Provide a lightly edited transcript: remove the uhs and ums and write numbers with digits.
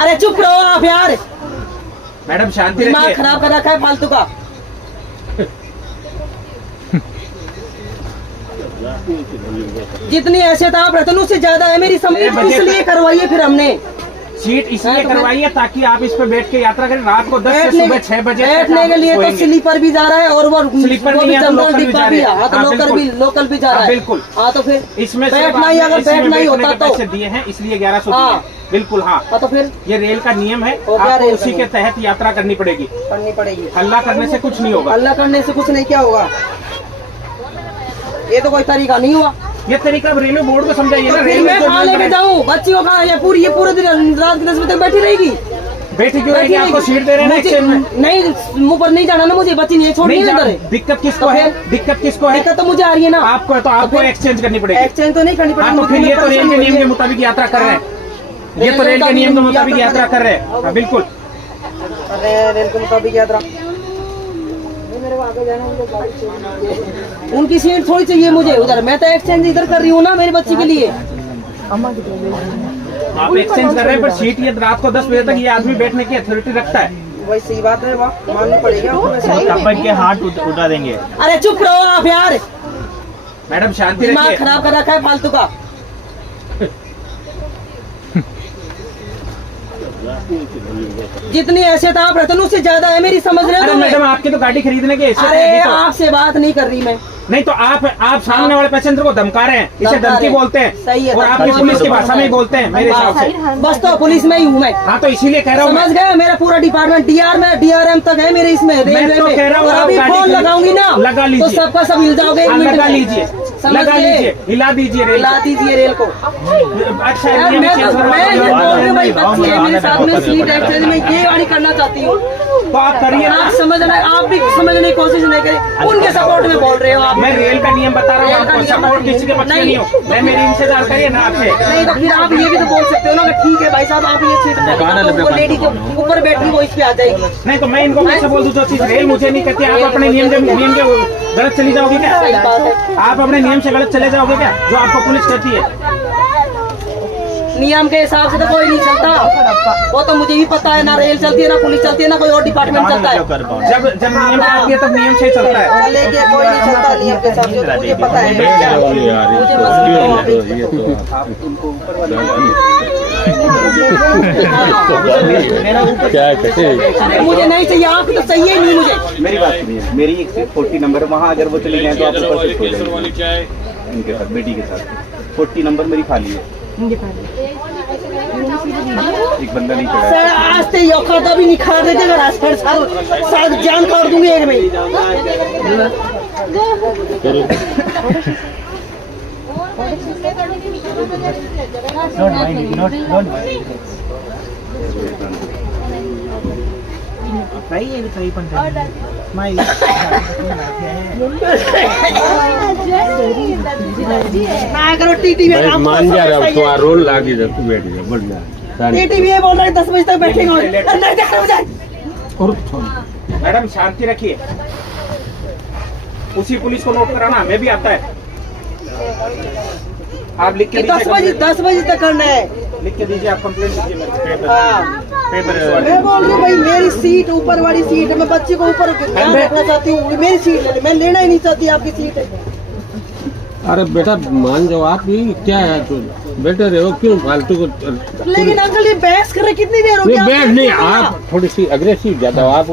अरे चुप रहो आप यार, मैडम शांति दिमाग रखिए। खराब कर रखा है फालतू का। जितनी हैसियत आप रहते हैं उससे ज्यादा है मेरी समझ, इसलिए करवाइए फिर हमने सीट इसलिए करवाई है ताकि आप इस पे बैठ के यात्रा करें रात को 10 से सुबह 6 बजे तक बैठने के लिए तो सोएंगे। स्लीपर भी जा रहा है और वो स्लीपर वो नहीं भी है तो जनरल लोकल भी डिब्बा जा भी रहे है। हैं। हाँ तो हाँ, लोकल भी जा रहा है। बिल्कुल। हाँ तो फिर इसमें बैठना ही, अगर बैठना ही होता तो पैसे दिए हैं इसलिए 1100 दिए हाँ। हैं। बिल्कुल हाँ, तो फिर ये रेल का नियम है, हो गया आपको रेल उसी का के नियम। तहत यात्रा करनी पड़ेगी। करनी पड़ेगी। हल्ला करने से कुछ नहीं होगा। अल्लाह करने से कुछ नहीं, क्या होगा? ये तो कोई तरीका नहीं हुआ। ये तरीका अब रेलवे बोर्ड को समझाइए तो ना। फिर रेलवे मैं जो कहाँ लेके जाऊँ बच्ची को? कहाँ ये पूरे दिन रात के 10 बजे तक बैठी रहेगी? बैठी क्यों रहेगी? आपको सीट दे रहे हैं ना मुझे- एक्सचेंज में। नहीं मुँह पर नहीं जाना ना मुझे, बच्ची नहीं छोड़नी नहीं है इधर। दिक्कत किसको तो है? फिर? दिक्कत किसको है? दिक्कत तो मुझे आ रही है ना। आपको तो आपको फिर? एक्सचेंज करनी पड़ेगी। एक्सचेंज तो नहीं करनी हाँ पड़ेगी। तो फिर ये तो रेल के नियम के मुताबिक यात्रा कर रहे हैं। ये तो रेल के नियम के मुताबिक यात्रा कर रहे हैं। हाँ, बिल्कुल। रेल के मुताबिक यात्रा। उनकी सीट थोड़ी चाहिए मुझे उधर, मैं तो एक्सचेंज इधर कर रही हूँ ना मेरी बच्ची के लिए। आप एक्सचेंज कर रहे हैं पर सीट ये रात को 10 बजे तक ये आदमी बैठने की अथॉरिटी रखता है। वही सही बात है, वाह माननी पड़ेगी। अपन के हाथ उठा देंगे। अरे चुप रहो आप यार, मैडम शांति दिमाग रखिए। खराब कर रखा है फालतू का। जितनी हैसियत आप रहते हैं उससे ज्यादा है मेरी, समझ रहे अरे हो? मैडम आपकी तो गाड़ी खरीदने की हैसियत अरे है, तो आपसे बात नहीं कर रही मैं। नहीं तो आप सामने वाले पैसेंजर को धमका रहे हैं, इसे धमका धमकी रहे। बोलते हैं। सही है, और धमका आपकी रहे। पुलिस की भाषा में ही बोलते हैं मेरे हिसाब से। बस तो पुलिस में ही हूँ मैं। हाँ तो इसीलिए कह रहा हूँ समझ मैं। गए, मेरा पूरा डिपार्टमेंट डीआर में DRM तक है मेरे इसमें रेलवे तो में। कह रहा हूँ और आप अभी गाड़ी फोन खरीद- लगाऊंगी ना लगा तो लीजिए। सबका सब हिल जाओगे एक हाँ, मिनट लगा में। लीजिए, समझ लगा गए? लीजिए, हिला दीजिए रेल हिला को। दीजिए रेल को। अच्छा यार ये मैं चेंज तो करवा मैं ये दो। बोल रही हूँ भाई, बच्ची है मेरे साथ में सीट एक्सचेंज में ये वाली करना चाहती हूँ। तो आप करिए ना। आप समझना, आप भी समझने की कोशिश नहीं करें, उनके सपोर्ट में बोल रहे हो आप। मैं रेल का नियम बता रहा हूँ रेल का आपको, नियम सपोर्ट किसी के पक्ष में नहीं हो। मैं मेरी इंतजार करिए ना आपसे। नहीं तो फिर आप ये भी तो बोल सकते हो ना कि ठीक है भाई साहब आप ये सीट वो लेडी जो ऊपर बैठी वो इस पे आ जाएगी। नहीं तो मैं इनको कैसे बोल दूं जो चीज रेल मुझे नहीं कहती। आप अपने नियम के गलत चली जाओगी क्या? सही बात है। आप अपने नियम से गलत चले जाओगे क्या जो आपको पुलिस कहती है? नियम के हिसाब से तो कोई नहीं चलता, वो तो मुझे ही पता है। ना रेल चलती है, ना पुलिस चलती है, ना कोई और डिपार्टमेंट चलता है। जब नियम चलती है तब नियम से ही चलता है। चलेगी, कोई नहीं चलता नियम के हिसाब से, मुझे पता है। मुझे अरे मुझे नहीं चाहिए, आप तो चाहिए ही नहीं मुझे। मेरी बात सुनिए, मेरी एक 40 नंबर है, वहाँ अगर वो चली जाए तो आप ऊपर शिफ्ट हो जाएंगे इनके साथ, बेटी के साथ। 40 नंबर मेरी खाली है, एक बंदा नहीं चढ़ा है। सर आज तो ये औकात भी नहीं खा देते, अगर आज फिर साथ जान काट दूंगी एक में। ना करो टीटी में काम मान जा रहा हूँ तो रोल लागी तू बैठ जा बढ़िया टीटी में ये बोल रहा है 10 बजे तक बैठेंगे अंदर क्या हो जाए। मैडम शांति रखिए। उसी पुलिस को नोट कराना हमें भी आता है। आप लिख के 10 बजे तक करना है। लिख के दीजिए, आप कंप्लेंट दीजिए मेरे हाँ। पेपर। मैं बोल रही हूँ भाई मेरी सीट ऊपर वाली सीट है, मैं बच्चे को ऊपर ध्यान रखना चाहती हूँ, मेरी सीट ले, मैं लेना ही नहीं चाहती आपकी सीट है। अरे बेटा मान जाओ आप भी क्या है तो बेटर है वो क्यों फालतू को लेकिन अंकल ये बहस कर रहे कितनी देर हो गई? बैठ नहीं आप थोड़ी सी अग्रेसिव ज्यादा आप